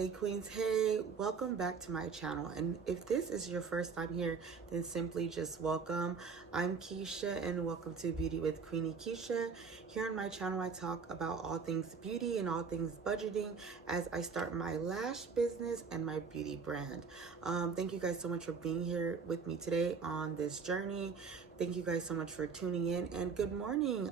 Hey queens, hey, welcome back to my channel. And if this is your first time here, then simply just welcome. I'm Keisha and welcome to Beauty with Queenie Keisha. Here on my channel, I talk about all things beauty and all things budgeting as I start my lash business and my beauty brand. Thank you guys so much for being here with me today on this journey. Thank you guys so much for tuning in, and good morning.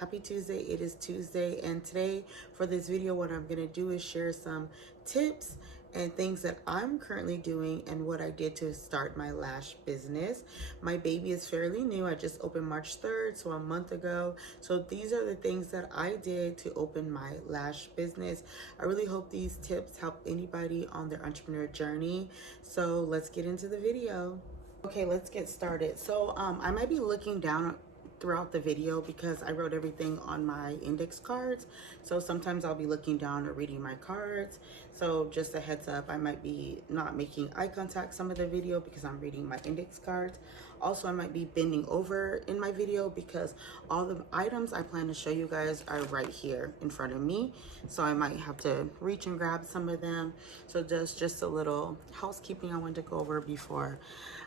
Happy Tuesday. It is Tuesday, and today for this video, what I'm gonna do is share some tips and things that I'm currently doing and what I did to start my lash business. My baby is fairly new. I just opened March 3rd, so a month ago. So these are the things that I did to open my lash business. I really hope these tips help anybody on their entrepreneur journey. So let's get into the video. Okay, let's get started. So I might be looking down throughout the video because I wrote everything on my index cards. So sometimes I'll be looking down or reading my cards. So just a heads up, I might be not making eye contact some of the video because I'm reading my index cards. Also, I might be bending over in my video because all the items I plan to show you guys are right here in front of me. So I might have to reach and grab some of them. So just a little housekeeping I wanted to go over before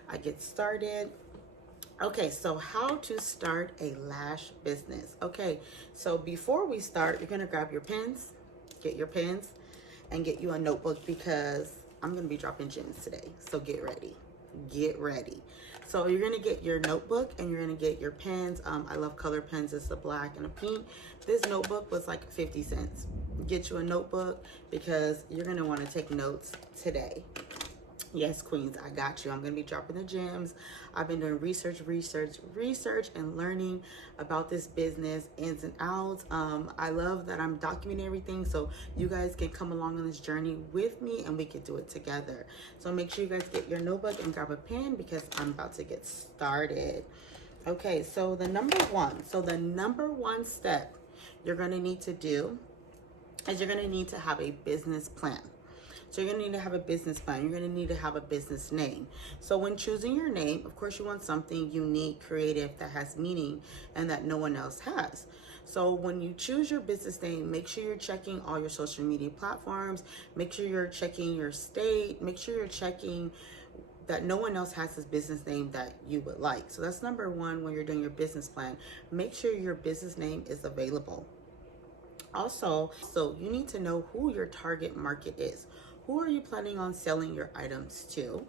I get started. Okay, so how to start a lash business. Okay, so before we start, you're gonna grab your pens, get your pens, and get you a notebook because I'm gonna be dropping gems today. So get ready, get ready. So you're gonna get your notebook and you're gonna get your pens. I love color pens. It's a black and a pink. This notebook was like 50 cents. Get you a notebook because you're gonna wanna take notes today. Yes, queens, I got you. I'm going to be dropping the gems. I've been doing research, and learning about this business, ins and outs. I love that I'm documenting everything so you guys can come along on this journey with me and we can do it together. So make sure you guys get your notebook and grab a pen because I'm about to get started. Okay, so the number one step you're going to need to do is you're going to need to have a business plan. So you're gonna need to have a business plan. You're gonna need to have a business name. So when choosing your name, of course you want something unique, creative, that has meaning and that no one else has. So when you choose your business name, make sure you're checking all your social media platforms. Make sure you're checking your state. Make sure you're checking that no one else has this business name that you would like. So that's number one when you're doing your business plan. Make sure your business name is available. Also, so you need to know who your target market is. Who are you planning on selling your items to?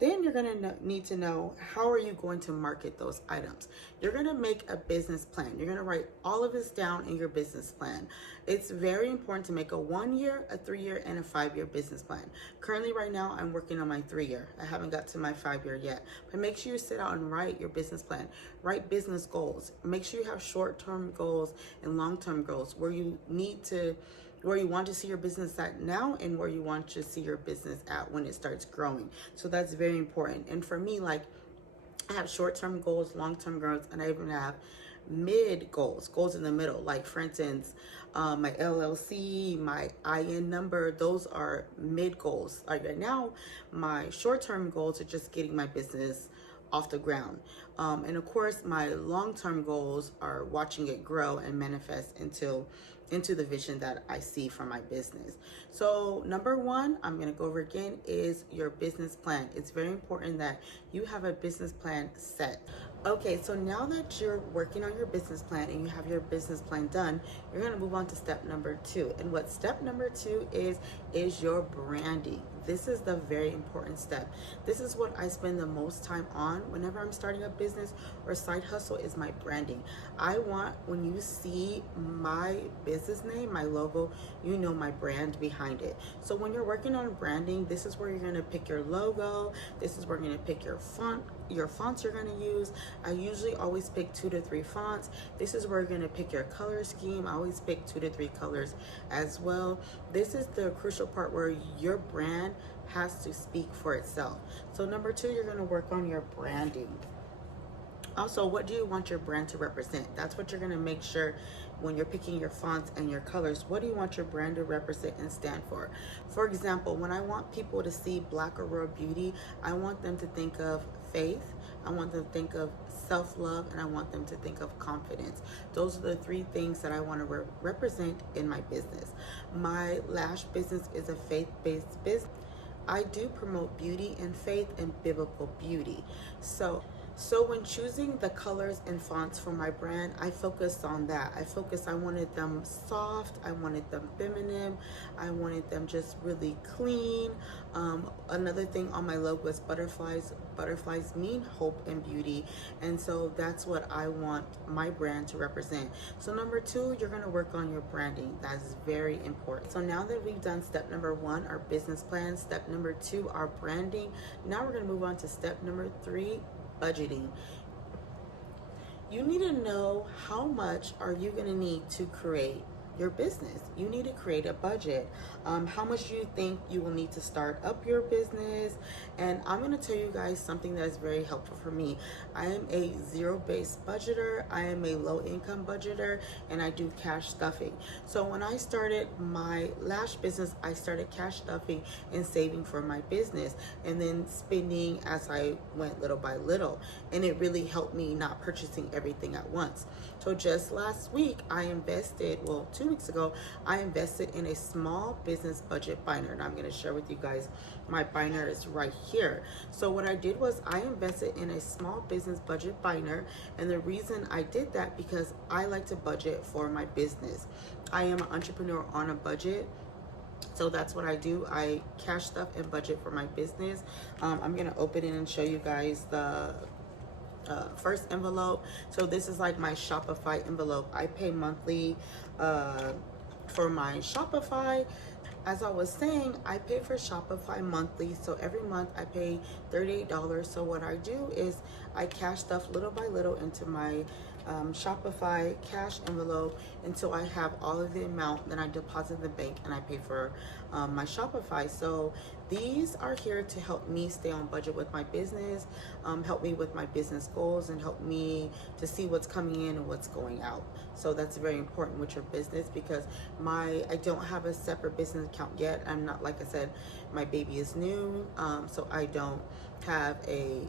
Then you're gonna need to know how are you going to market those items. You're gonna make a business plan. You're gonna write all of this down in your business plan. It's very important to make a 1 year, a 3 year, and a 5 year business plan. Currently right now, I'm working on my 3 year. I haven't got to my 5 year yet, but make sure you sit out and write your business plan. Write business goals. Make sure you have short-term goals and long-term goals where you want to see your business at now and where you want to see your business at when it starts growing. So that's very important. And for me, like, I have short-term goals, long-term goals, and I even have mid goals in the middle. Like for instance, my LLC, my IN number, those are mid goals. Like right now, my short-term goals are just getting my business off the ground. And of course, my long-term goals are watching it grow and manifest into the vision that I see for my business. So number one, I'm going to go over again, is your business plan. It's very important that you have a business plan set. Okay, so now that you're working on your business plan and you have your business plan done, you're going to move on to step number two. And what step number two is your branding. This is the very important step. This is what I spend the most time on whenever I'm starting a business or side hustle, is my branding. I want, when you see my business name, my logo, you know my brand behind it. So when you're working on branding, this is where you're going to pick your logo. This is where you're going to pick your fonts you're going to use. I usually always pick 2 to 3 fonts. This is where you're going to pick your color scheme. I always pick 2 to 3 colors as well. This is the crucial part where your brand has to speak for itself. So number two, you're going to work on your branding. Also, what do you want your brand to represent? That's what you're going to make sure when you're picking your fonts and your colors. What do you want your brand to represent and stand for? For example, when I want people to see Black Aurora Beauty, I want them to think of faith. I want them to think of self-love, and I want them to think of confidence. Those are the three things that I want to represent in my business. My lash business is a faith-based business. I do promote beauty and faith and biblical beauty. So when choosing the colors and fonts for my brand, I focused on that. I wanted them soft, I wanted them feminine, I wanted them just really clean. Another thing on my logo is butterflies. Butterflies mean hope and beauty, and so that's what I want my brand to represent. So number 2, you're gonna work on your branding. That is very important. So now that we've done step number 1, our business plan, step number 2, our branding, now we're gonna move on to step number 3, budgeting. You need to know how much are you going to need to create your business. You need to create a budget. How much do you think you will need to start up your business? And I'm going to tell you guys something that is very helpful for me. I am a zero-based budgeter. I am a low-income budgeter, and I do cash stuffing. So when I started my lash business, I started cash stuffing and saving for my business, and then spending as I went little by little. And it really helped me not purchasing everything at once. So just last week, I invested, well, 2 weeks ago, I invested in a small business budget binder, and I'm going to share with you guys. My binder is right here. So what I did was I invested in a small business budget binder, and the reason I did that because I like to budget for my business. I am an entrepreneur on a budget. So that's what I do. I cash stuff and budget for my business. I'm going to open it and show you guys the first envelope. So this is like my Shopify envelope. I pay monthly for my Shopify. As I was saying, I pay for Shopify monthly, so every month I pay $38. So what I do is I cash stuff little by little into my Shopify cash envelope until I have all of the amount. Then I deposit in the bank and I pay for my Shopify. So these are here to help me stay on budget with my business, help me with my business goals, and help me to see what's coming in and what's going out. So that's very important with your business, because I don't have a separate business account yet. I'm not, like I said, my baby is new, so I don't have a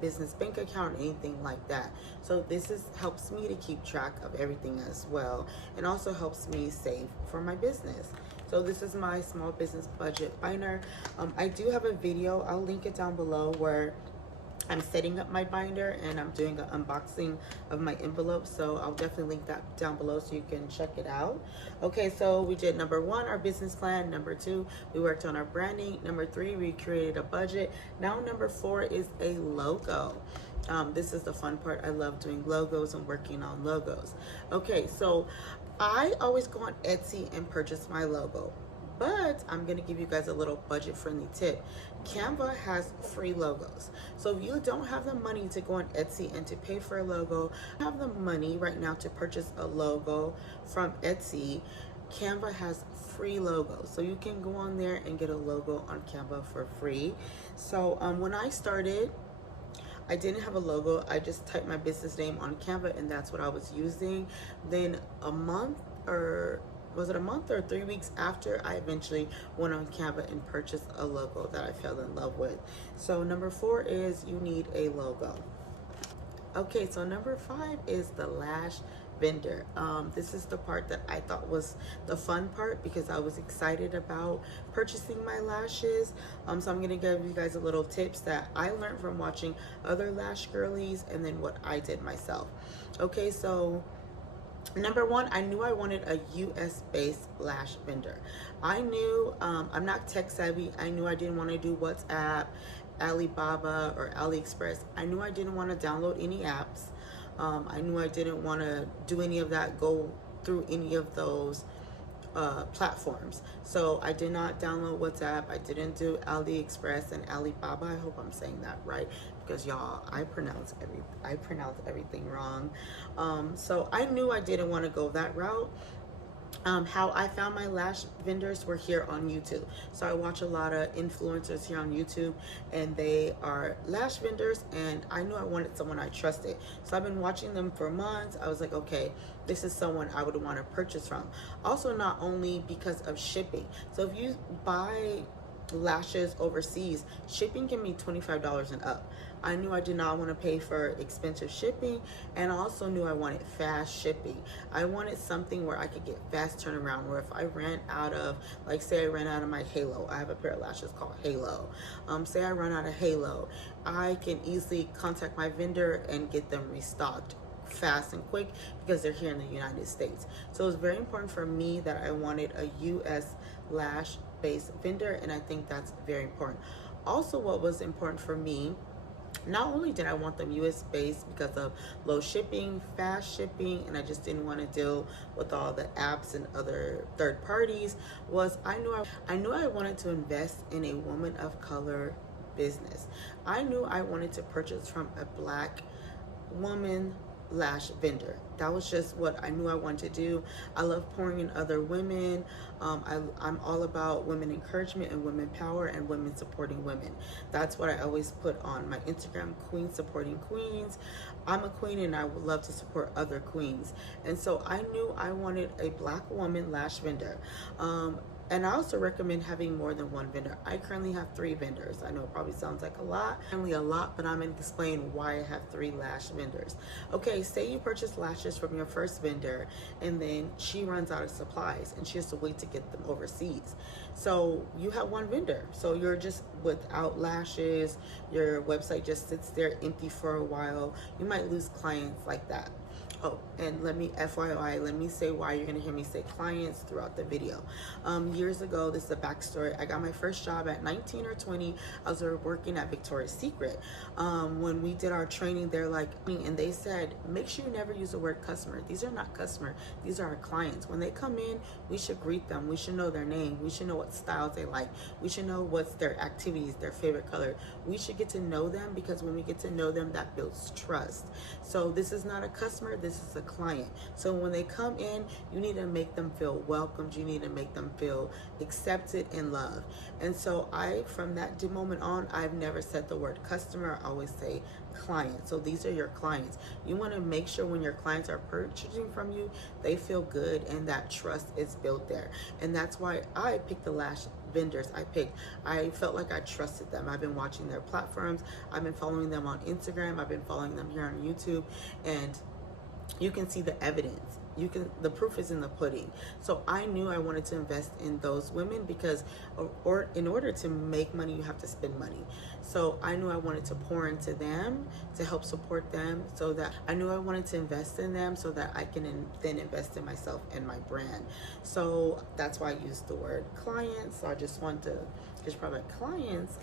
business bank account or anything like that. So this helps me to keep track of everything as well, and also helps me save for my business. So this is my small business budget binder. I do have a video, I'll link it down below, where I'm setting up my binder and I'm doing an unboxing of my envelope. So I'll definitely link that down below so you can check it out. Okay, so we did number 1, our business plan. Number 2, we worked on our branding. Number 3, we created a budget. Now number 4 is a logo. This is the fun part. I love doing logos and working on logos. Okay, so I always go on Etsy and purchase my logo, but I'm going to give you guys a little budget friendly tip. Canva has free logos. So if you don't have the money to go on Etsy and to pay for a logo, have the money right now to purchase a logo from Etsy, Canva has free logos. So you can go on there and get a logo on Canva for free. So when I started, I didn't have a logo. I just typed my business name on Canva, and that's what I was using. Then a month, or was it a month or 3 weeks after, I eventually went on Canva and purchased a logo that I fell in love with. So number 4 is you need a logo. Okay, so number 5 is the Lash Vendor. This is the part that I thought was the fun part, because I was excited about purchasing my lashes. So I'm gonna give you guys a little tips that I learned from watching other lash girlies, and then what I did myself. Okay, so number 1, I knew I wanted a US based lash vendor. I knew I'm not tech savvy. I knew I didn't want to do WhatsApp, Alibaba, or AliExpress. I knew I didn't want to download any apps. I knew I didn't want to do any of that, go through any of those platforms. So I did not download WhatsApp. I didn't do AliExpress and Alibaba. I hope I'm saying that right, because y'all, I pronounce everything wrong. So I knew I didn't want to go that route. How I found my lash vendors were here on YouTube. So I watch a lot of influencers here on YouTube, and they are lash vendors, and I knew I wanted someone I trusted. So I've been watching them for months. I was like, okay, this is someone I would want to purchase from. Also, not only because of shipping. So if you buy lashes overseas, shipping can be $25 and up. I knew I did not want to pay for expensive shipping, and I also knew I wanted fast shipping. I wanted something where I could get fast turnaround, where if I ran out of, like say I ran out of my Halo, I have a pair of lashes called Halo. Say I run out of Halo, I can easily contact my vendor and get them restocked fast and quick because they're here in the United States. So it was very important for me that I wanted a US lash based vendor, and I think that's very important. Also, what was important for me, not only did I want them US based because of low shipping, fast shipping, and I just didn't want to deal with all the apps and other third parties, was I knew I wanted to invest in a woman of color business. I knew I wanted to purchase from a Black woman lash vendor. That was just what I knew I wanted to do. I love pouring in other women. I'm all about women encouragement and women power and women supporting women. That's what I always put on my Instagram, queens supporting queens. I'm a queen and I would love to support other queens. And so I knew I wanted a Black woman lash vendor. And I also recommend having more than one vendor. I currently have 3 vendors. I know it probably sounds like a lot, but I'm going to explain why I have 3 lash vendors. Okay, say you purchase lashes from your first vendor and then she runs out of supplies and she has to wait to get them overseas. So you have one vendor. So you're just without lashes. Your website just sits there empty for a while. You might lose clients like that. Oh, and let me say why you're gonna hear me say clients throughout the video. Years ago, this is a backstory. I got my first job at 19 or 20. I was working at Victoria's Secret. When we did our training, they're like, and they said, make sure you never use the word customer. These are not customer. These are our clients. When they come in, we should greet them. We should know their name. We should know what styles they like. We should know what's their activities, their favorite color. We should get to know them, because when we get to know them, that builds trust. So this is not a customer. This is a client. So when they come in, you need to make them feel welcomed. You need to make them feel accepted and loved. And so from that moment on, I've never said the word customer. I always say client. So these are your clients. You want to make sure when your clients are purchasing from you, they feel good and that trust is built there. And that's why I picked the lash vendors I felt like I trusted them. I've been watching their platforms. I've been following them on Instagram. I've been following them here on YouTube, and you can see the evidence. The proof is in the pudding. So I knew I wanted to invest in those women because in order to make money, you have to spend money. So I knew I wanted to pour into them to help support them, so that I knew I wanted to invest in them so that I can then invest in myself and my brand. So that's why I used the word clients. So I just want to just product clients.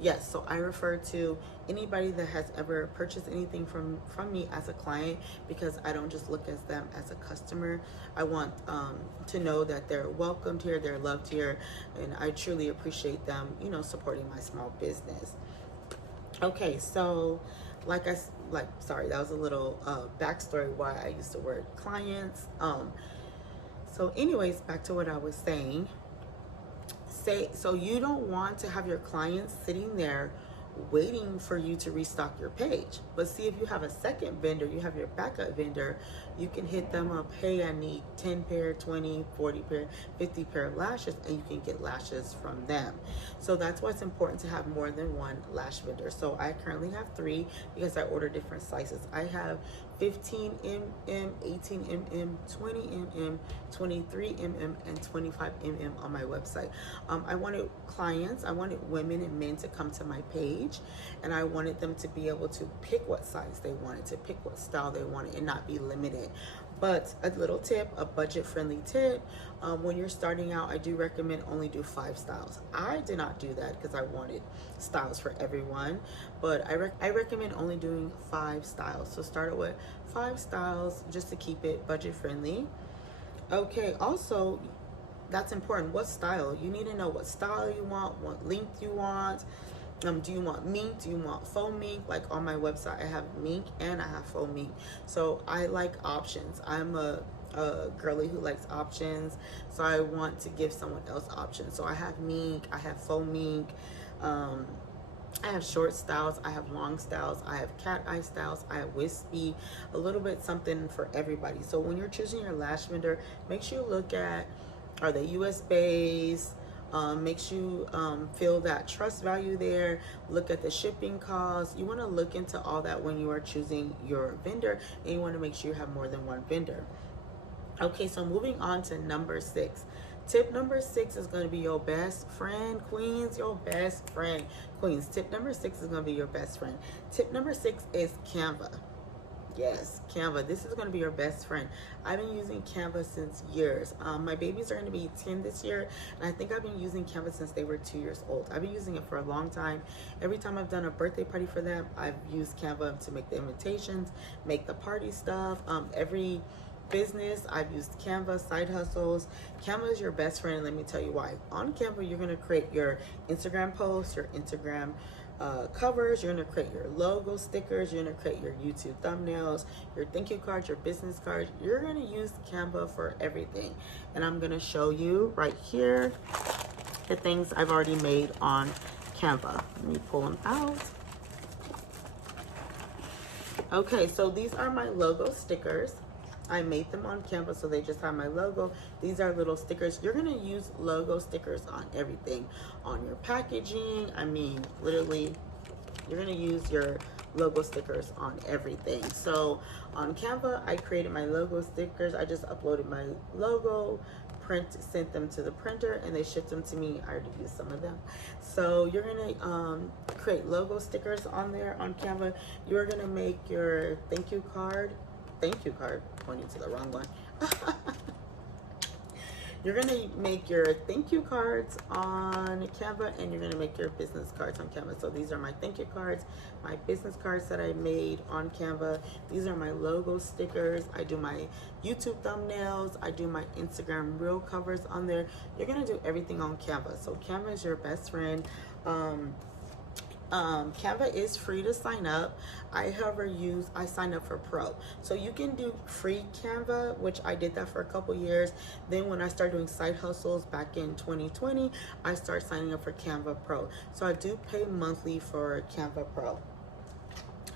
Yes, so I refer to anybody that has ever purchased anything from me as a client, because I don't just look at them as a customer. I want to know that they're welcomed here, they're loved here, and I truly appreciate them, supporting my small business. Okay, so sorry, that was a little backstory why I use the word clients. So anyways, back to what I was saying. So you don't want to have your clients sitting there waiting for you to restock your page. But see, if you have a second vendor, you have your backup vendor, you can hit them up, hey, I need 10 pair, 20, 40 pair, 50 pair of lashes, and you can get lashes from them. So that's why it's important to have more than one lash vendor. So I currently have 3 because I order different sizes. I have 15 mm, 18 mm, 20 mm, 23 mm, and 25 mm on my website. I wanted women and men to come to my page, and I wanted them to be able to pick what size they wanted, to pick what style they wanted, and not be limited. But a little tip, a budget-friendly tip, when you're starting out, I do recommend only do 5 styles. I did not do that because I wanted styles for everyone, but I recommend only doing 5 styles. So start with 5 styles just to keep it budget-friendly. Okay, also, that's important. What style? You need to know what style you want, what length you want. Do you want mink? Do you want faux mink? Like on my website, I have mink and I have faux mink. So I like options. I'm a girly who likes options. So I want to give someone else options. So I have mink, I have faux mink. I have short styles, I have long styles, I have cat eye styles, I have wispy, a little bit something for everybody. So when you're choosing your lash vendor, make sure you look at, are they US based? Makes you feel that trust value there. Look at the shipping costs. You want to look into all that when you are choosing your vendor, and you want to make sure you have more than one vendor. Okay, so moving on to number 6. Tip number 6 is going to be your best friend, queens. Your best friend, queens. Tip number 6 is going to be your best friend. Tip number 6 is Canva. Yes, Canva. This is going to be your best friend. I've been using Canva since years. My babies are going to be 10 this year, and I think I've been using Canva since they were 2 years old. I've been using it for a long time. Every time I've done a birthday party for them, I've used Canva to make the invitations, make the party stuff. Every business, I've used Canva. Side hustles, Canva is your best friend, and let me tell you why. On Canva, you're going to create your Instagram posts, your Instagram covers, you're going to create your logo stickers, you're going to create your YouTube thumbnails, your thank you cards, your business cards. You're going to use Canva for everything, and I'm going to show you right here the things I've already made on Canva. Let me pull them out. Okay, so these are my logo stickers. I made them on Canva, so they just have my logo. These are little stickers. You're going to use logo stickers on everything, on your packaging. I mean, literally, you're going to use your logo stickers on everything. So on Canva, I created my logo stickers. I just uploaded my logo, sent them to the printer, and they shipped them to me. I already used some of them. So you're going to create logo stickers on there on Canva. You're going to make your thank you card, pointing to the wrong one. You're going to make your thank you cards on Canva, and you're going to make your business cards on Canva. So these are my thank you cards, my business cards that I made on Canva. These are my logo stickers. I do my YouTube thumbnails. I do my Instagram reel covers on there. You're going to do everything on Canva. So Canva is your best friend. Canva is free to sign up. I signed up for Pro. So you can do free Canva, which I did that for a couple years. Then when I started doing side hustles back in 2020, I started signing up for Canva Pro. So I do pay monthly for Canva Pro.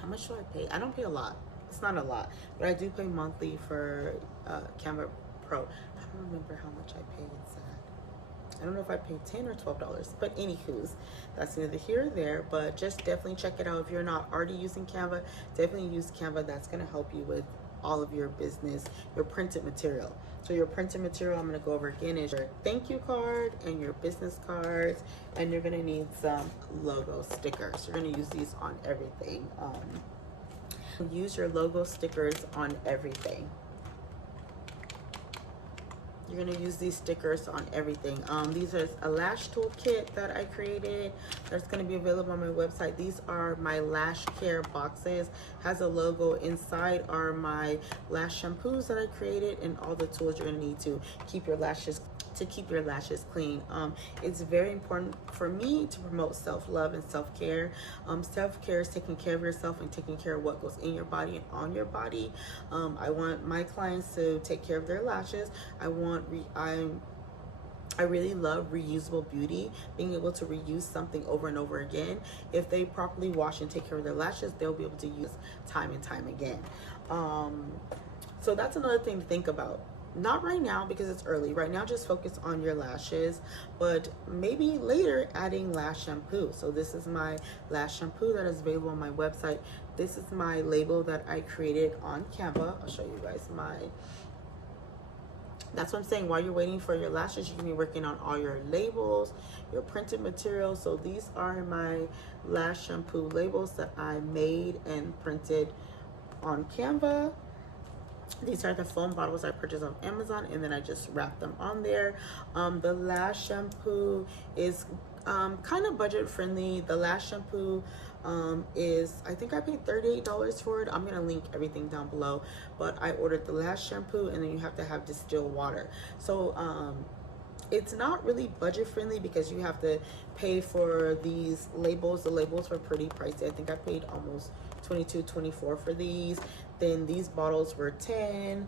How much do I pay? I don't pay a lot. It's not a lot, but I do pay monthly for Canva Pro. I don't remember how much I paid inside. I don't know if I paid $10 or $12, but anywho's, that's neither here or there. But just definitely check it out. If you're not already using Canva, definitely use Canva. That's going to help you with all of your business, your printed material. So your printed material, I'm going to go over again, is your thank you card and your business cards, and you're going to need some logo stickers. You're going to use these on everything. Use your logo stickers on everything. You're going to use these stickers on everything. These are a lash toolkit that I created that's going to be available on my website. These are my lash care boxes. Has a logo. Inside are my lash shampoos that I created, and all the tools you're going to need to keep your lashes clean. It's very important for me to promote self-love and self-care. Self-care is taking care of yourself and taking care of what goes in your body and on your body. I want my clients to take care of their lashes. I really love reusable beauty, being able to reuse something over and over again. If they properly wash and take care of their lashes, they'll be able to use time and time again. So that's another thing to think about. Not right now because it's early. Right now, just focus on your lashes, but maybe later adding lash shampoo. So this is my lash shampoo that is available on my website. This is my label that I created on Canva. I'll show you guys that's what I'm saying. While you're waiting for your lashes, you can be working on all your labels, your printed material. So these are my lash shampoo labels that I made and printed on Canva. These are the foam bottles I purchased on Amazon, and then I just wrapped them on there. The lash shampoo is kind of budget friendly. The lash shampoo is, I think I paid $38 for it. I'm gonna link everything down below, but I ordered the lash shampoo, and then you have to have distilled water. So it's not really budget friendly because you have to pay for these labels. The labels were pretty pricey. I think I paid almost $22, $24 for these. Then these bottles were $10.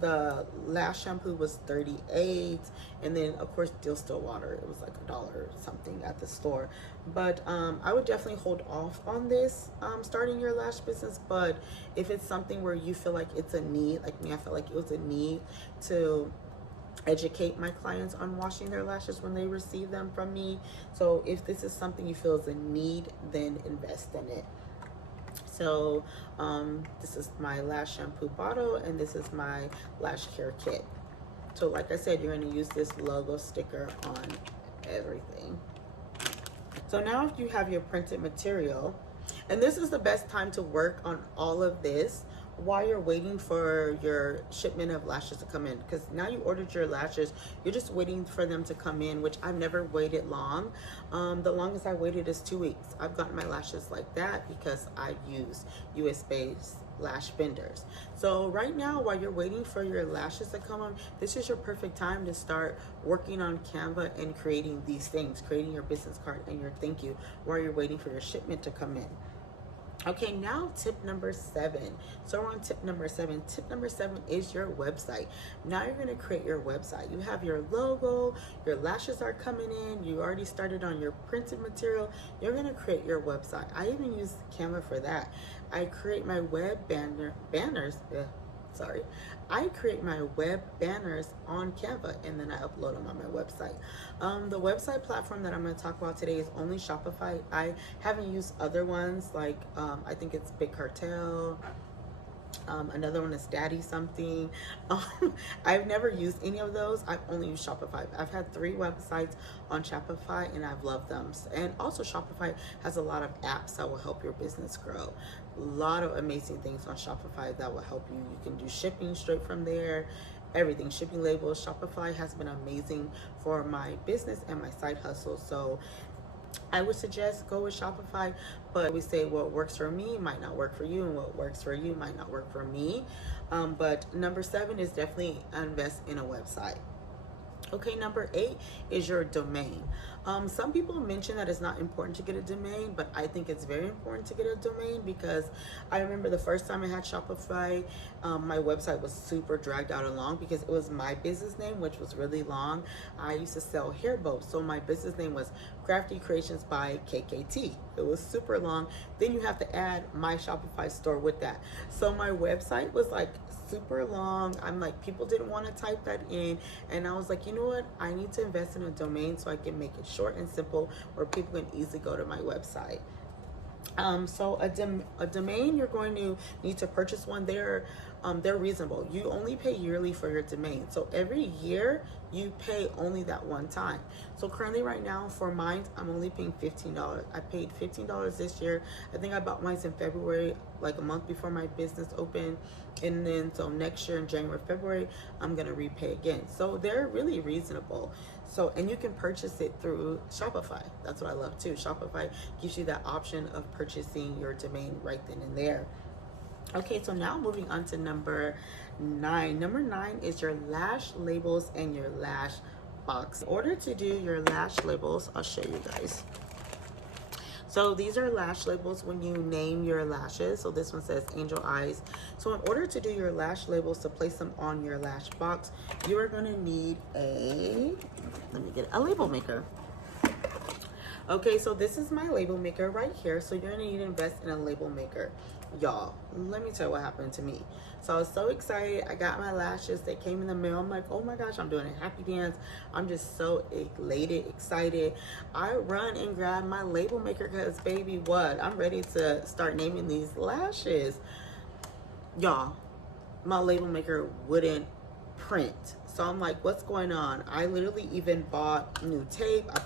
The lash shampoo was $38, and then of course distilled water, it was like $1 or something at the store. But I would definitely hold off on this starting your lash business. But if it's something where you feel like it's a need, like me, I felt like it was a need to educate my clients on washing their lashes when they receive them from me. So if this is something you feel is a need, then invest in it. So this is my lash shampoo bottle, and this is my lash care kit. So like I said, you're going to use this logo sticker on everything. So now if you have your printed material, and this is the best time to work on all of this while you're waiting for your shipment of lashes to come in, because now you ordered your lashes, you're just waiting for them to come in, which I've never waited long. The longest I waited is 2 weeks. I've gotten my lashes like that because I use US-based Lash Vendors. So right now, while you're waiting for your lashes to come on, this is your perfect time to start working on Canva and creating these things, creating your business card and your thank you while you're waiting for your shipment to come in. Okay, now tip number 7. So we're on tip number 7. Tip number 7 is your website. Now you're going to create your website. You have your logo, your lashes are coming in, you already started on your printed material. You're going to create your website. I even use Canva for that. I create my web I create my web banners on Canva, and then I upload them on my website. The website platform that I'm going to talk about today is only Shopify. I haven't used other ones like I think it's Big Cartel. Another one is Daddy something. I've never used any of those. I've only used Shopify. I've had 3 websites on Shopify and I've loved them. And also Shopify has a lot of apps that will help your business grow. A lot of amazing things on Shopify that will help you. You can do shipping straight from there. Everything, shipping labels. Shopify has been amazing for my business and my side hustle. So I would suggest go with Shopify, but we say what works for me might not work for you, and what works for you might not work for me. But number 7 is definitely invest in a website. Okay, number 8 is your domain. Some people mention that it's not important to get a domain, but I think it's very important to get a domain because I remember the first time I had Shopify, my website was super dragged out and long because it was my business name, which was really long. I used to sell hair bows, so my business name was Crafty Creations by KKT. It was super long. Then you have to add my Shopify store with that. So my website was like super long. I'm like, people didn't want to type that in, and I was like, you know what, I need to invest in a domain so I can make it short and simple where people can easily go to my website. So a domain, you're going to need to purchase one. They're reasonable. You only pay yearly for your domain. So every year you pay only that one time. So currently right now for mine, I'm only paying $15. I paid $15 this year. I think I bought mine in February, like a month before my business opened. And then so next year in January, February, I'm going to repay again. So they're really reasonable. So, and you can purchase it through Shopify. That's what I love too. Shopify gives you that option of purchasing your domain right then and there. Okay, so now moving on to number 9. Number 9 is your lash labels and your lash box. In order to do your lash labels, I'll show you guys. So these are lash labels when you name your lashes. So this one says Angel Eyes. So in order to do your lash labels, to place them on your lash box, you are going to need a label maker. Okay, so this is my label maker right here. So you're going to need to invest in a label maker. Y'all, let me tell you what happened to me. So I was so excited. I got my lashes. They came in the mail. I'm like, oh my gosh, I'm doing a happy dance. I'm just so elated, excited. I run and grab my label maker because baby, what? I'm ready to start naming these lashes. Y'all, my label maker wouldn't print. So I'm like, what's going on? I literally even bought new tape. I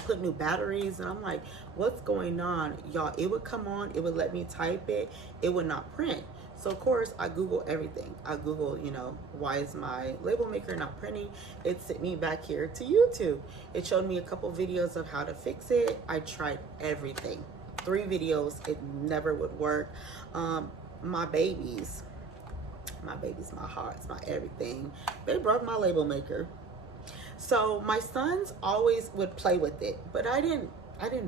put new batteries, and I'm like, what's going on? Y'all, it would come on, it would let me type it, it would not print. So of course I Google everything. I Google, you know, why is my label maker not printing? It sent me back here to YouTube. It showed me a couple videos of how to fix it. I tried everything. 3 videos, it never would work. My babies, my hearts, my everything, they broke my label maker. So my sons always would play with it, but I didn't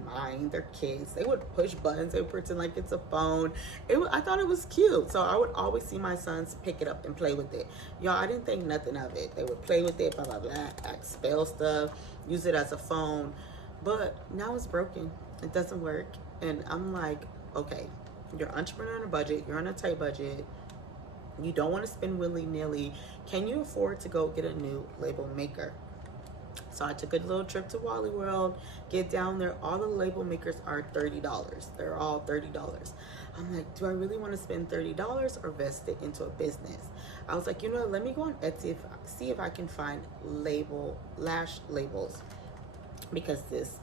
mind. They're kids. They would push buttons. They would pretend like it's a phone. I thought it was cute. So I would always see my sons pick it up and play with it. Y'all, I didn't think nothing of it. They would play with it, blah, blah, blah, spell stuff, use it as a phone. But now it's broken. It doesn't work. And I'm like, okay, you're an entrepreneur on a budget. You're on a tight budget. You don't want to spend willy-nilly. Can you afford to go get a new label maker? So I took a little trip to Wally World, get down there. All the label makers are $30. They're all $30. I'm like, do I really want to spend $30 or invest it into a business? I was like, you know, let me go on Etsy, see if I can find lash labels, because this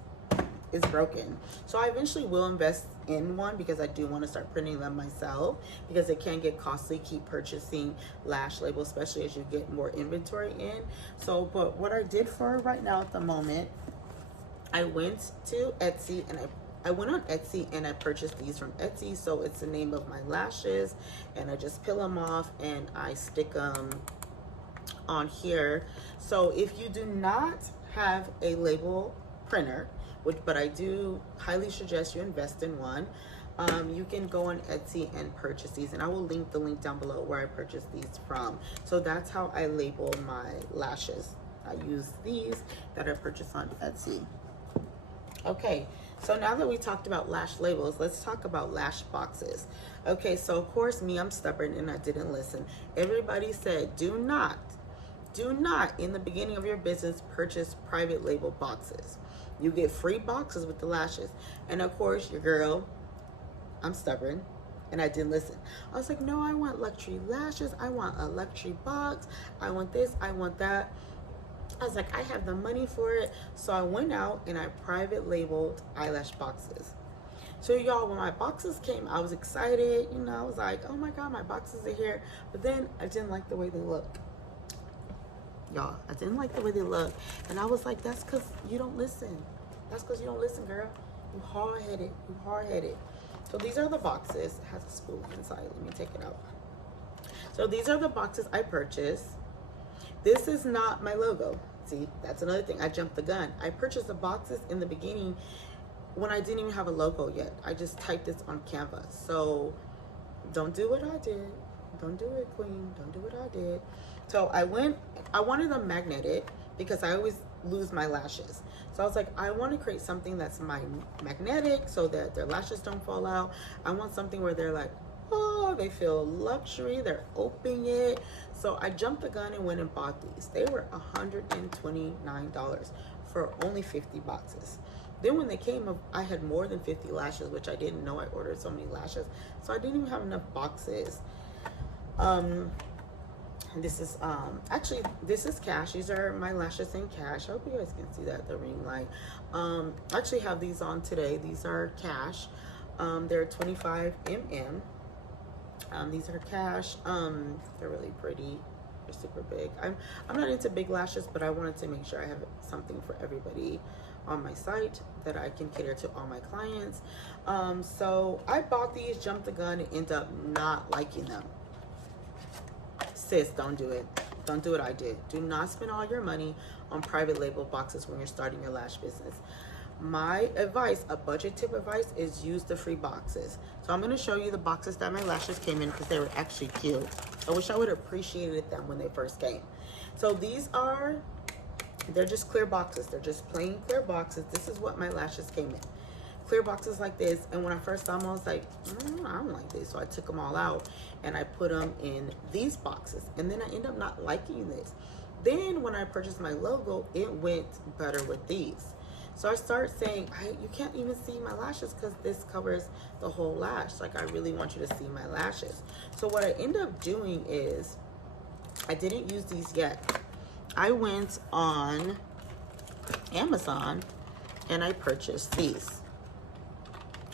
is broken. So I eventually will invest in one, because I do want to start printing them myself, because it can get costly, keep purchasing lash labels, especially as you get more inventory in. So, but what I did for right now at the moment, I went to Etsy and I went on Etsy and I purchased these from Etsy. So it's the name of my lashes, and I just peel them off and I stick them on here. So if you do not have a label printer, but I do highly suggest you invest in one, you can go on Etsy and purchase these, and I will link the link down below where I purchased these from. So that's how I label my lashes. I use these that I purchased on Etsy. Okay, so now that we talked about lash labels, let's talk about lash boxes. Okay, so of course me, I'm stubborn and I didn't listen. Everybody said, do not in the beginning of your business purchase private label boxes. You get free boxes with the lashes. And of course, your girl, I'm stubborn and I didn't listen. I was like, no, I want luxury lashes. I want a luxury box. I want this, I want that. I was like, I have the money for it. So I went out and I private labeled eyelash boxes. So y'all, when my boxes came, I was excited. You know, I was like, oh my God, my boxes are here. But then I didn't like the way they look. Y'all, I didn't like the way they look. And I was like, that's because you don't listen. That's because you don't listen, girl. You hard-headed. You hard-headed. So these are the boxes. It has a spool inside. Let me take it out. So these are the boxes I purchased. This is not my logo. See, that's another thing. I jumped the gun. I purchased the boxes in the beginning when I didn't even have a logo yet. I just typed this on Canva. So don't do what I did. Don't do it, queen. Don't do what I did. So I wanted them magnetic because I always lose my lashes. So I was like, I want to create something that's magnetic so that their lashes don't fall out. I want something where they're like, oh, they feel luxury, they're opening it. So I jumped the gun and went and bought these. They were $129 for only 50 boxes. Then when they came, I had more than 50 lashes, which I didn't know. I ordered so many lashes, so I didn't even have enough boxes. This is actually, this is cash. These are my lashes in cash. I hope you guys can see that, the ring light. I actually have these on today. These are cash. They're 25 mm. These are cash. They're really pretty. They're super big. I'm not into big lashes, but I wanted to make sure I have something for everybody on my site that I can cater to all my clients. So I bought these, jumped the gun, and ended up not liking them. Sis, don't do it. Don't do what I did. Do not spend all your money on private label boxes when you're starting your lash business. My advice, a budget tip advice, is use the free boxes. So I'm going to show you the boxes that my lashes came in because they were actually cute. I wish I would have appreciated them when they first came. So these are, they're just clear boxes. They're just plain clear boxes. This is what my lashes came in. Clear boxes like this. And when I first saw them, I was like, I don't like this. So I took them all out and I put them in these boxes. And then I ended up not liking this. Then when I purchased my logo, it went better with these. So I started saying, you can't even see my lashes because this covers the whole lash. Like, I really want you to see my lashes. So what I ended up doing is, I didn't use these yet. I went on Amazon and I purchased these.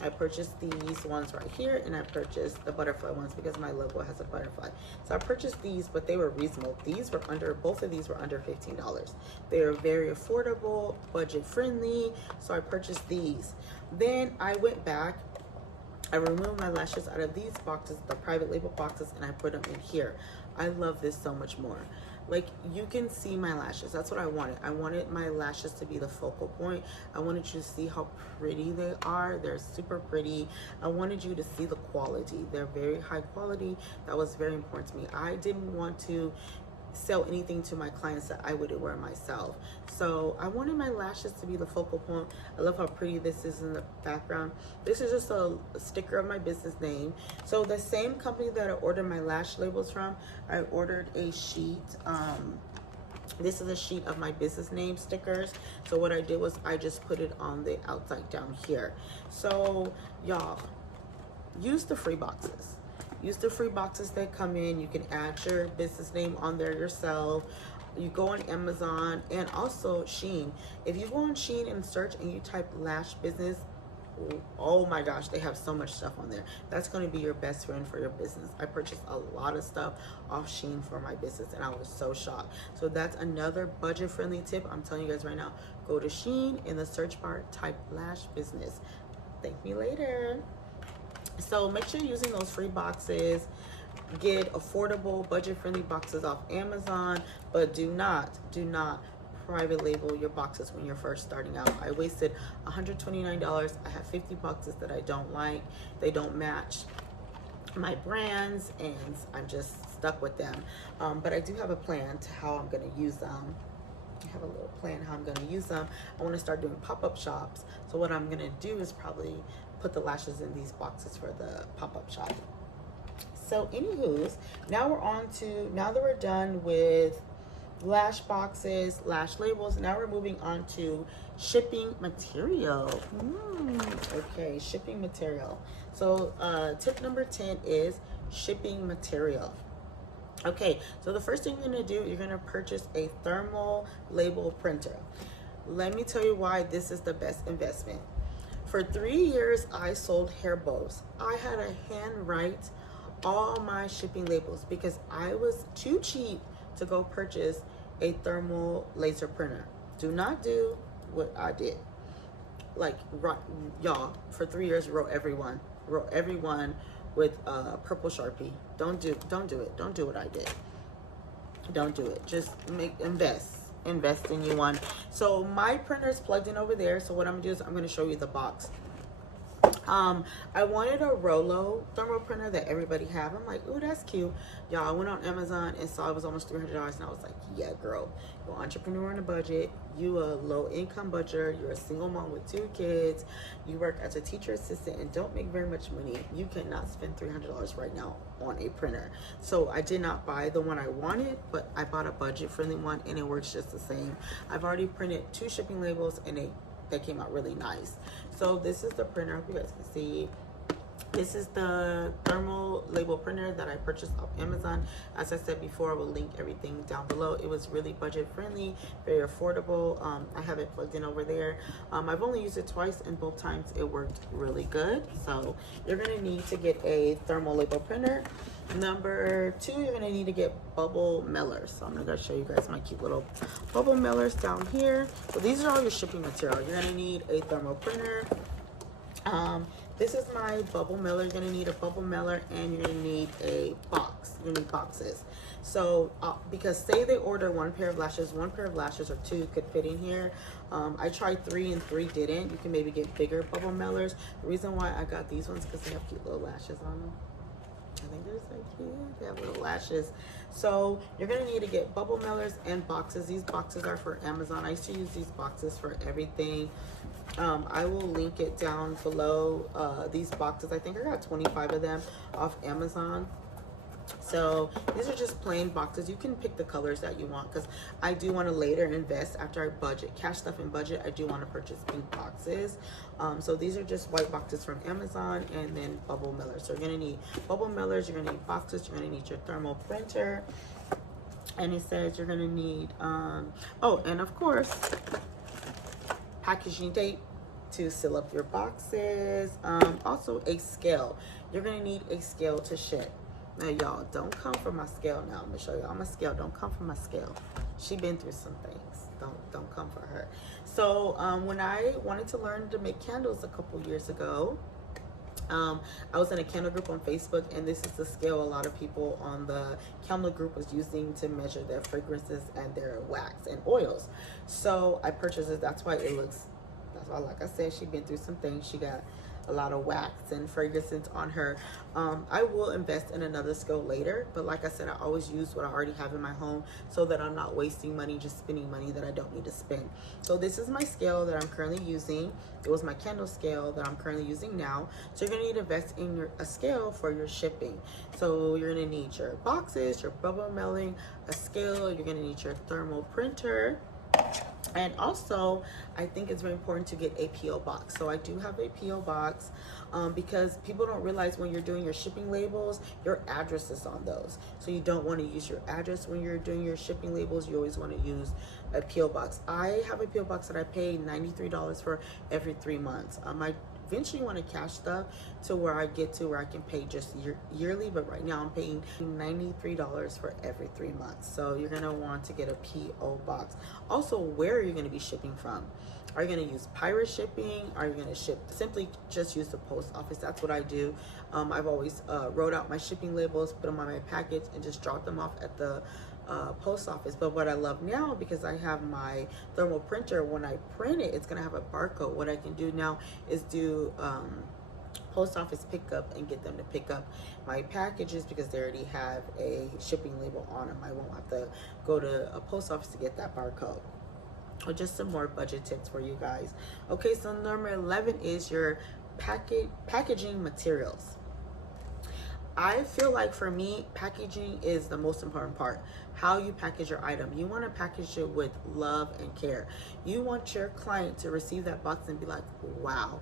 I purchased these ones right here, and I purchased the butterfly ones because my logo has a butterfly. So I purchased these, but they were reasonable. These were both of these were under $15. They are very affordable, budget friendly. So I purchased these. Then I went back, I removed my lashes out of these boxes, the private label boxes, and I put them in here. I love this so much more. Like, you can see my lashes. That's what I wanted. I wanted my lashes to be the focal point. I wanted you to see how pretty they are. They're super pretty. I wanted you to see the quality. They're very high quality. That was very important to me. I didn't want to sell anything to my clients that I wouldn't wear myself. So I wanted my lashes to be the focal point. I love how pretty this is in the background. This is just a sticker of my business name. So the same company that I ordered my lash labels from, I ordered a sheet. This is a sheet of my business name stickers. So what I did was I just put it on the outside down here. So y'all, use the free boxes. Use the free boxes that come in. You can add your business name on there yourself. You go on Amazon and also SHEIN. If you go on SHEIN and search and you type Lash Business, oh my gosh, they have so much stuff on there. That's going to be your best friend for your business. I purchased a lot of stuff off SHEIN for my business and I was so shocked. So that's another budget friendly tip. I'm telling you guys right now, go to SHEIN, in the search bar, type Lash Business. Thank me later. So make sure you're using those free boxes. Get affordable, budget-friendly boxes off Amazon, but do not private label your boxes when you're first starting out. I wasted $129. I have 50 boxes that I don't like. They don't match my brands, and I'm just stuck with them. But I do have a plan to how I'm going to use them. I have a little plan how I'm going to use them. I want to start doing pop-up shops. So what I'm going to do is probably put the lashes in these boxes for the pop-up shop. So anywho's, now that we're done with lash boxes, lash labels, now we're moving on to shipping material. Okay, shipping material. So tip number 10 is shipping material. Okay, so the first thing you're gonna do, you're gonna purchase a thermal label printer. Let me tell you why this is the best investment. For 3 years, I sold hair bows. I had to handwrite all my shipping labels because I was too cheap to go purchase a thermal laser printer. Do not do what I did. Like, y'all, for 3 years, wrote everyone with purple Sharpie. Don't do it. Don't do what I did. Don't do it. Just invest in you one. So my printer is plugged in over there. So what I'm gonna do is I'm gonna show you the box. I wanted a Rollo thermal printer that everybody have. I'm like, ooh, that's cute. Y'all, I went on Amazon and saw it was almost $300, and I was like, yeah, girl, you're an entrepreneur on a budget. You a low income budget. You're a single mom with 2 kids. You work as a teacher assistant and don't make very much money. You cannot spend $300 right now on a printer. So I did not buy the one I wanted, but I bought a budget friendly one and it works just the same. I've already printed 2 shipping labels and they came out really nice. So this is the printer. I hope you guys can see. This is the thermal label printer that I purchased off Amazon. As I said before, I will link everything down below. It was really budget friendly, very affordable. I have it plugged in over there. I've only used it twice, and both times it worked really good. So you're gonna need to get a thermal label printer. Number 2, you're gonna need to get bubble mailers. So I'm gonna show you guys my cute little bubble mailers down here. So these are all your shipping material. You're gonna need a thermal printer. This is my bubble mailer. You're gonna need a bubble mailer and you're gonna need a box. You're gonna need boxes. So because say they order 1 pair of lashes, 1 pair of lashes or 2 could fit in here. I tried 3 and 3 didn't. You can maybe get bigger bubble mailers. The reason why I got these ones because they have cute little lashes on them. I think they're so cute. They have little lashes. So you're gonna need to get bubble mailers and boxes. These boxes are for Amazon. I used to use these boxes for everything. I will link it down below. These boxes, I think I got 25 of them off Amazon. So these are just plain boxes. You can pick the colors that you want because I do want to later invest after I budget, cash stuff and budget. I do want to purchase pink boxes. So these are just white boxes from Amazon and then bubble mailers. So you're going to need bubble mailers, you're going to need boxes, you're going to need your thermal printer. And it says you're going to need, oh, and of course, packaging tape to seal up your boxes. Also a scale. You're going to need a scale to ship. Now, y'all, don't come for my scale now. I'm going to show y'all my scale. Don't come for my scale. She been through some things. Don't come for her. So, when I wanted to learn to make candles a couple years ago, I was in a candle group on Facebook, and this is the scale a lot of people on the candle group was using to measure their fragrances and their wax and oils. So, I purchased it. That's why it looks, that's why, like I said, she been through some things. She got a lot of wax and fragrances on her. I will invest in another scale later, but like I said, I always use what I already have in my home so that I'm not wasting money, just spending money that I don't need to spend. So this is my scale that I'm currently using. It was my candle scale that I'm currently using now. So you're gonna need to invest in a scale for your shipping. So you're gonna need your boxes, your bubble mailing, a scale, you're gonna need your thermal printer. And also, I think it's very important to get a PO box. So I do have a PO box because people don't realize when you're doing your shipping labels, your address is on those. So you don't want to use your address when you're doing your shipping labels. You always want to use a PO box. I have a PO box that I pay $93 for every 3 months. I eventually want to cash stuff to where I get to where I can pay just yearly, but right now I'm paying $93 for every 3 months. So you're going to want to get a PO box. Also, where are you going to be shipping from? Are you going to use pirate shipping? Are you going to ship simply just use the post office? That's what I do. I've always wrote out my shipping labels, put them on my package, and just drop them off at the post office. But what I love now, because I have my thermal printer, when I print it, it's gonna have a barcode. What I can do now is do post office pickup and get them to pick up my packages because they already have a shipping label on them. I won't have to go to a post office to get that barcode. Or just some more budget tips for you guys. Okay, so number 11 is your packaging materials. I feel like for me, packaging is the most important part. How you package your item. You want to package it with love and care. You want your client to receive that box and be like, wow.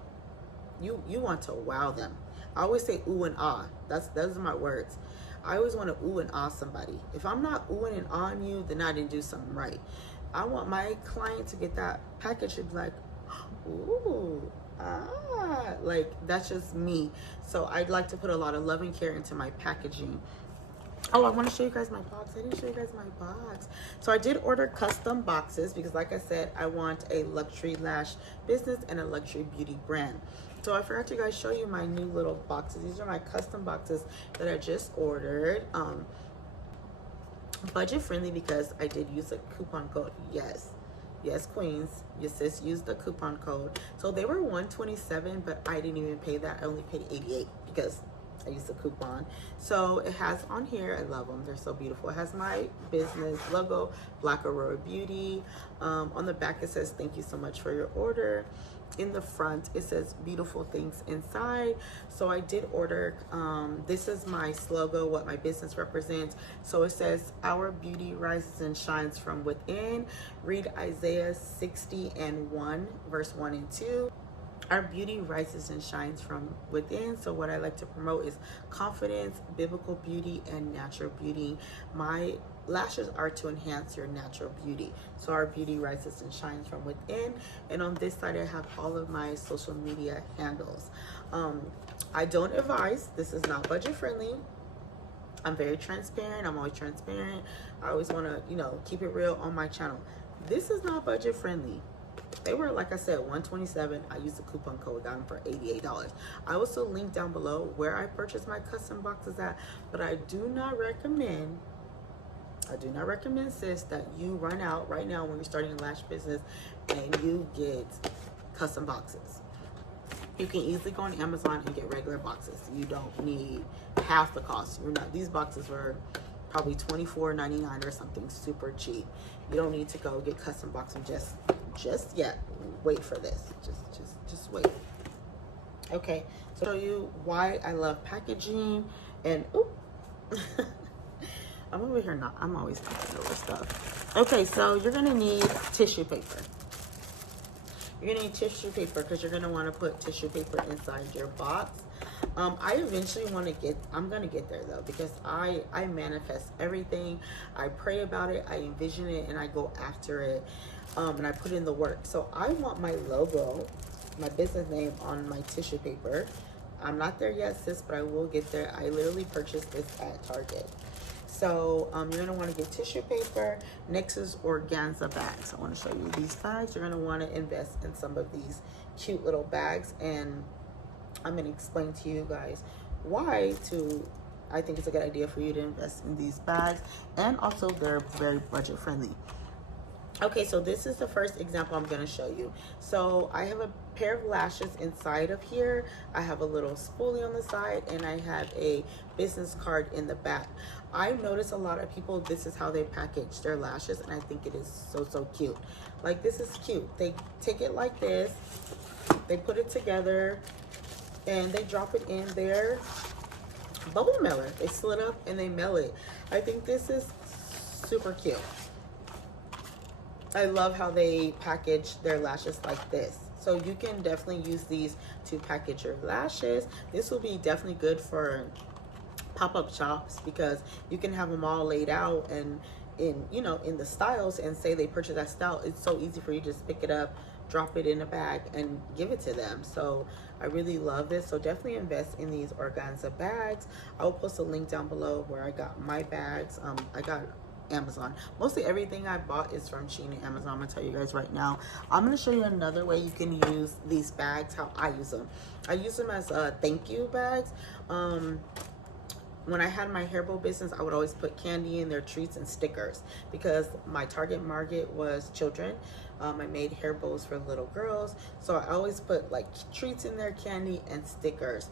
You want to wow them. I always say ooh and ah. Those are my words. I always want to ooh and ah somebody. If I'm not oohing and ahhing you, then I didn't do something right. I want my client to get that package and be like, ooh, ah, like that's just me. So I'd like to put a lot of love and care into my packaging. Oh, I want to show you guys my box. I didn't show you guys my box. So I did order custom boxes because like I said, I want a luxury lash business and a luxury beauty brand. So I forgot to guys show you my new little boxes. These are my custom boxes that I just ordered. Budget friendly because I did use a coupon code. Yes, queens, your sis used the coupon code. So they were $127, but I didn't even pay that. I only paid $88 because I used the coupon. So it has on here, I love them, they're so beautiful. It has my business logo, Black Aurora Beauty. On the back it says thank you so much for your order. In the front it says beautiful things inside. So I did order, this is my logo, what my business represents. So it says our beauty rises and shines from within. Read Isaiah 60:1 verse 1 and 2. Our beauty rises and shines from within. So what I like to promote is confidence, biblical beauty, and natural beauty. My lashes are to enhance your natural beauty. So our beauty rises and shines from within. And on this side, I have all of my social media handles. I don't advise, this is not budget friendly. I'm very transparent. I'm always transparent. I always want to, keep it real on my channel. This is not budget friendly. They were, like I said, $127. I used the coupon code, got them for $88. I will still link down below where I purchased my custom boxes at, but I do not recommend, sis, that you run out right now when you're starting a lash business and you get custom boxes. You can easily go on Amazon and get regular boxes. You don't need half the cost. These boxes were probably $24.99 or something super cheap. You don't need to go get custom boxing just yet. Wait for this. Just wait. Okay, so I'll show you why I love packaging. And I'm over here not. I'm always knocking over stuff. Okay, so you're gonna need tissue paper. You're gonna need tissue paper because you're gonna want to put tissue paper inside your box. I eventually I'm gonna get there though, because I manifest everything. I pray about it, I envision it, and I go after it, and I put in the work. So I want my logo, my business name on my tissue paper. I'm not there yet, sis, but I will get there. I literally purchased this at Target. So you're gonna want to get tissue paper. Next is Organza bags. I want to show you these bags. You're gonna want to invest in some of these cute little bags, and I'm gonna explain to you guys why I think it's a good idea for you to invest in these bags, and also they're very budget friendly. Okay, so this is the first example I'm gonna show you. So I have a pair of lashes inside of here. I have a little spoolie on the side, and I have a business card in the back. I notice a lot of people, this is how they package their lashes, and I think it is so cute. Like, this is cute. They take it like this, they put it together, and they drop it in their bubble mailer. They slit up and they mail it. I think this is super cute. I love how they package their lashes like this. So you can definitely use these to package your lashes. This will be definitely good for pop-up shops because you can have them all laid out and in the styles, and say they purchase that style. It's so easy for you to just pick it up, drop it in a bag, and give it to them. So I really love this. So definitely invest in these organza bags. I will post a link down below where I got my bags. I got Amazon. Mostly everything I bought is from SHEIN and Amazon. I'm gonna tell you guys right now. I'm gonna show you another way you can use these bags, how I use them. I use them as thank you bags. When I had my hair bow business, I would always put candy in their treats and stickers because my target market was children. I made hair bows for little girls, so I always put like treats in there, candy and stickers.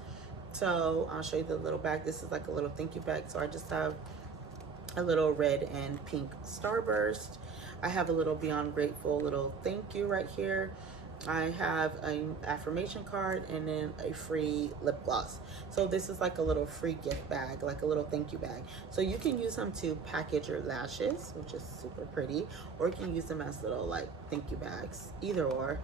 So I'll show you the little bag. This is like a little thank you bag. So I just have a little red and pink starburst. I have a little Beyond Grateful little thank you right here. I have an affirmation card and then a free lip gloss. So this is like a little free gift bag, like a little thank you bag. So you can use them to package your lashes, which is super pretty, or you can use them as little like thank you bags, either or.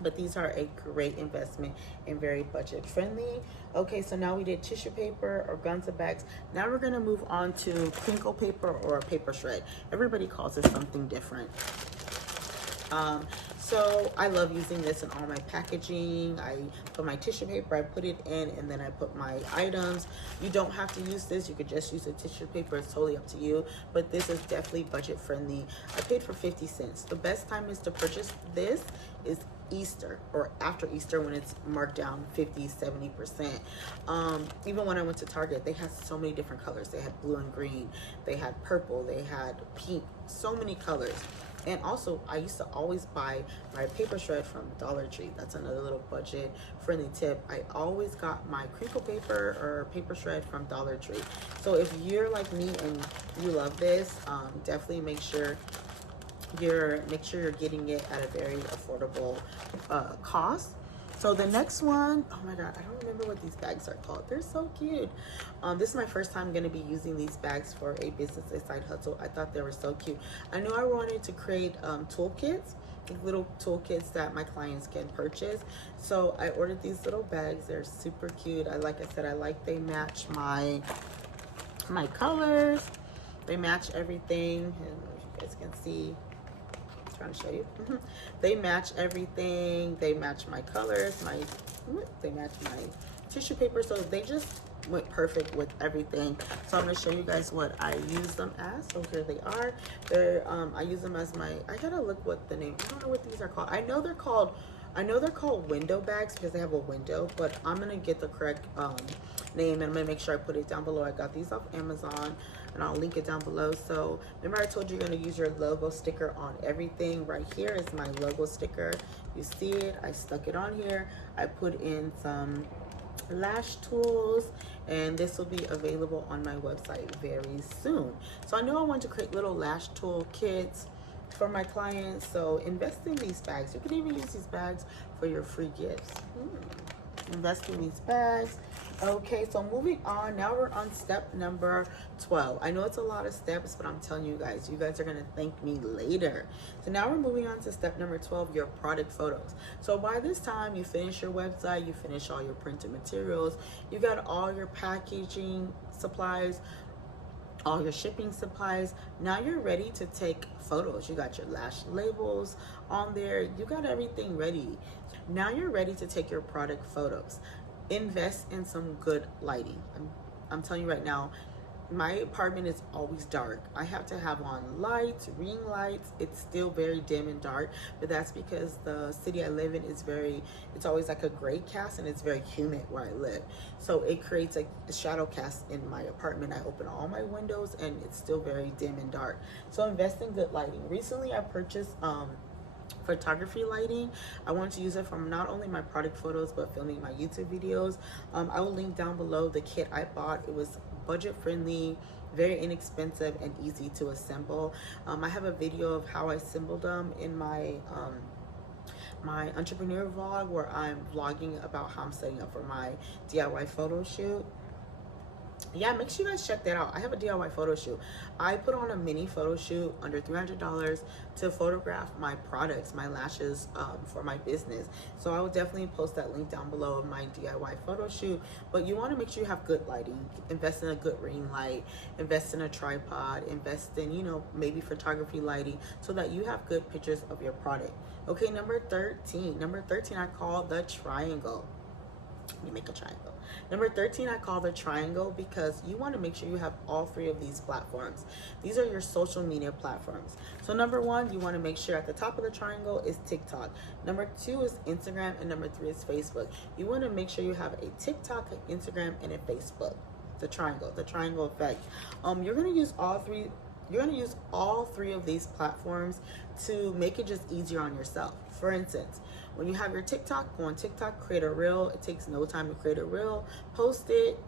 But these are a great investment and very budget friendly. Okay, so now we did tissue paper, organza bags. Now we're gonna move on to crinkle paper or paper shred. Everybody calls it something different. So I love using this in all my packaging. I put my tissue paper, I put it in, and then I put my items. You don't have to use this. You could just use a tissue paper. It's totally up to you. But this is definitely budget friendly. I paid for 50 cents. The best time is to purchase this is Easter or after Easter when it's marked down 50-70%. Even when I went to Target, they had so many different colors. They had blue and green, they had purple, they had pink, so many colors. And also, I used to always buy my paper shred from Dollar Tree. That's another little budget friendly tip. I always got my crinkle paper or paper shred from Dollar Tree. So if you're like me and you love this, definitely make sure you're getting it at a very affordable cost. So the next one, oh my god, I don't remember what these bags are called. They're so cute. This is my first time going to be using these bags for a business, a side hustle. I thought they were so cute. I knew I wanted to create toolkits, like little toolkits that my clients can purchase. So I ordered these little bags. They're super cute. Like I said, I like they match my colors. They match everything. And if you guys can see, trying to show you. They match everything. They match my colors, they match my tissue paper. So they just went perfect with everything. So I'm going to show you guys what I use them as. So here they are. They're I use them as my, I gotta look what the name, I don't know what these are called. I know they're called window bags because they have a window, but I'm gonna get the correct name, and I'm gonna make sure I put it down below. I got these off Amazon, and I'll link it down below. So remember I told you you're gonna use your logo sticker on everything. Right here is my logo sticker. You see it, I stuck it on here. I put in some lash tools, and this will be available on my website very soon. So I knew I wanted to create little lash tool kits for my clients. So invest in these bags. You can even use these bags for your free gifts. Invest in these bags. Okay, so moving on, now we're on step number 12. I know it's a lot of steps, but I'm telling you guys are gonna thank me later. So now we're moving on to step number 12, your product photos. So by this time, you finish your website, you finish all your printed materials, you got all your packaging supplies, all your shipping supplies. Now you're ready to take photos. You got your lash labels on there, you got everything ready. Now you're ready to take your product photos. Invest in some good lighting. I'm telling you right now, my apartment is always dark. I have to have on lights, ring lights. It's still very dim and dark, but that's because the city I live in is it's always like a gray cast, and it's very humid where I live. So it creates like a shadow cast in my apartment. I open all my windows and it's still very dim and dark. So invest in good lighting. Recently I purchased photography lighting. I wanted to use it from not only my product photos but filming my YouTube videos. I will link down below the kit I bought. It was budget friendly, very inexpensive, and easy to assemble. I have a video of how I assembled them in my my entrepreneur vlog, where I'm vlogging about how I'm setting up for my DIY photo shoot. Yeah, make sure you guys check that out. I have a DIY photo shoot. I put on a mini photo shoot under $300 to photograph my products, my lashes, for my business. So I will definitely post that link down below of my DIY photo shoot. But you want to make sure you have good lighting. Invest in a good ring light, invest in a tripod, invest in, you know, maybe photography lighting, so that you have good pictures of your product. Okay, number 13 I call the triangle. Let me make a triangle. Number 13 I call the triangle, because you want to make sure you have all three of these platforms. These are your social media platforms. So number 1, you want to make sure at the top of the triangle is TikTok. Number 2 is Instagram, and number 3 is Facebook. You want to make sure you have a TikTok, an Instagram, and a Facebook. The triangle effect. You're going to use all three. You're going to use all three of these platforms to make it just easier on yourself. For instance, when you have your TikTok, go on TikTok, create a reel. It takes no time to create a reel. Post it,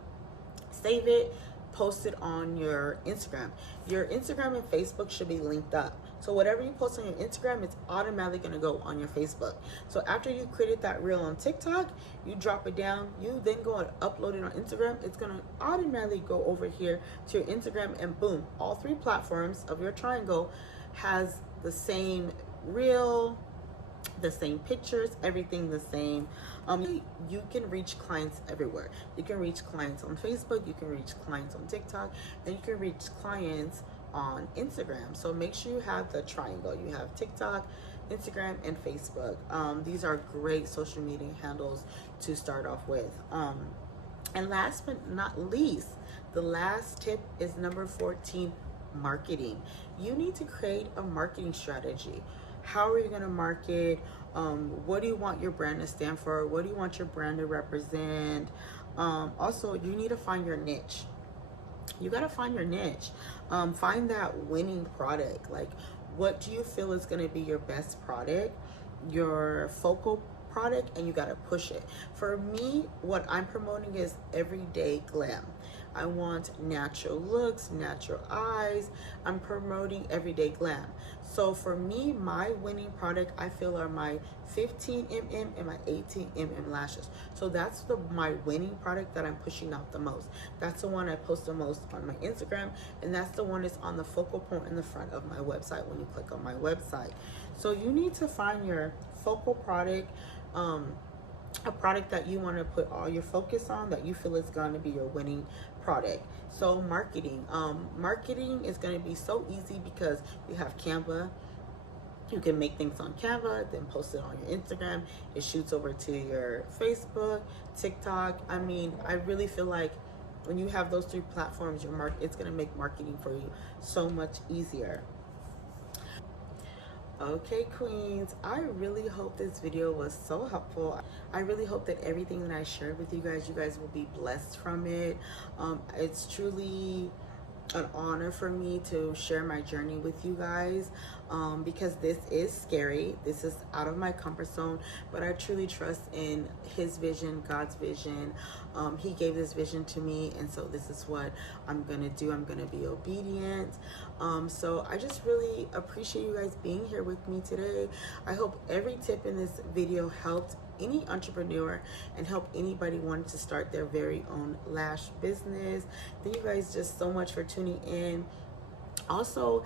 save it, post it on your Instagram. Your Instagram and Facebook should be linked up. So whatever you post on your Instagram, it's automatically going to go on your Facebook. So after you created that reel on TikTok, you drop it down, you then go and upload it on Instagram. It's going to automatically go over here to your Instagram, and boom, all three platforms of your triangle has the same reel, the same pictures, everything the same. You can reach clients everywhere. You can reach clients on Facebook, you can reach clients on TikTok, and you can reach clients on Instagram. So make sure you have the triangle. You have TikTok, Instagram, and Facebook. These are great social media handles to start off with. And last but not least, the last tip is number 14, marketing. You need to create a marketing strategy. How are you going to market? What do you want your brand to stand for? What do you want your brand to represent? Also, you need to find your niche. You got to find your niche. Find that winning product. Like, what do you feel is going to be your best product, your focal product, and you got to push it. For me, what I'm promoting is everyday glam. I want natural looks, natural eyes. I'm promoting everyday glam. So for me, my winning product, I feel, are my 15mm and my 18mm lashes. So that's my winning product that I'm pushing out the most. That's the one I post the most on my Instagram, and that's the one that's on the focal point in the front of my website when you click on my website. So you need to find your focal product, a product that you want to put all your focus on, that you feel is going to be your winning product. So marketing is going to be so easy because you have Canva. You can make things on Canva, then post it on your Instagram. It shoots over to your Facebook, TikTok. I mean, I really feel like when you have those three platforms, it's going to make marketing for you so much easier. Okay, queens, I really hope this video was so helpful. I really hope that everything that I shared with you guys will be blessed from it. It's truly an honor for me to share my journey with you guys, because this is scary. This is out of my comfort zone, but I truly trust in his vision, God's vision. He gave this vision to me, and so this is what I'm gonna do. I'm gonna be obedient. So I just really appreciate you guys being here with me today. I hope every tip in this video helped any entrepreneur and help anybody wanting to start their very own lash business. Thank you guys just so much for tuning in. Also,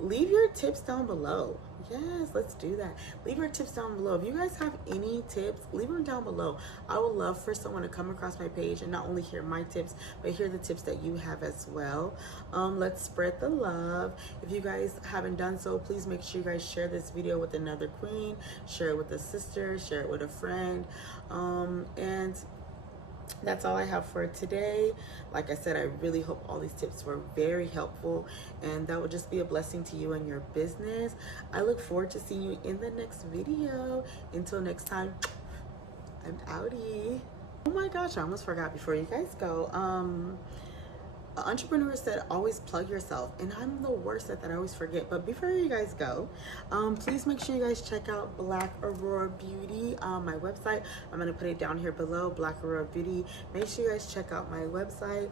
leave your tips down below. Yes, let's do that. Leave your tips down below. If you guys have any tips, leave them down below. I would love for someone to come across my page and not only hear my tips, but hear the tips that you have as well. Let's spread the love. If you guys haven't done so, please make sure you guys share this video with another queen, share it with a sister, share it with a friend. And that's all I have for today. Like I said, I really hope all these tips were very helpful, and that would just be a blessing to you and your business. I look forward to seeing you in the next video. Until next time, I'm outie. Oh my gosh, I almost forgot before you guys go. An entrepreneur said always plug yourself, and I'm the worst at that. I always forget. But before you guys go, please make sure you guys check out Black Aurora Beauty, my website. I'm going to put it down here below, Black Aurora Beauty. Make sure you guys check out my website.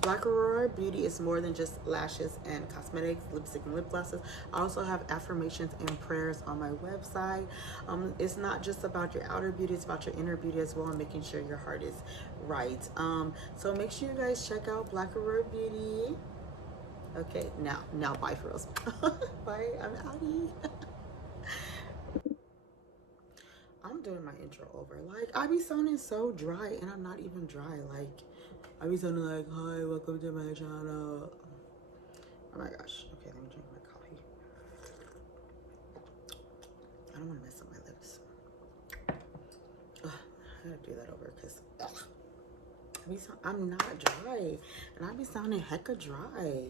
Black Aurora Beauty is more than just lashes and cosmetics, lipstick and lip glosses. I also have affirmations and prayers on my website. It's not just about your outer beauty, it's about your inner beauty as well, and making sure your heart is right. So make sure you guys check out Black Aurora Beauty. Okay, now bye for reals. Bye, I'm outie. I'm doing my intro over. Like, I be sounding so dry, and I'm not even dry. Like, I be sounding like, hi, welcome to my channel. Oh my gosh. Okay, let me drink my coffee. I don't want to mess up my lips. Ugh, I gotta do that over because I'm not dry, and I be sounding hecka dry.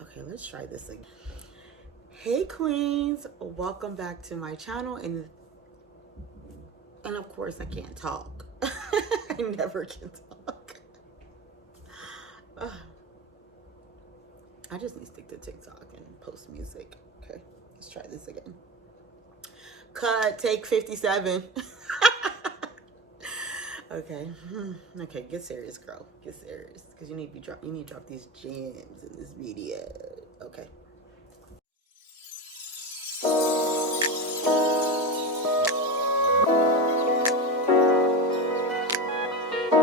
Okay, let's try this again. Hey queens, welcome back to my channel, and of course I can't talk. I never can talk. I just need to stick to TikTok and post music. Okay, let's try this again. Cut, take 57. Okay, okay, get serious, girl. Get serious, because you need to drop these gems in this video. Okay.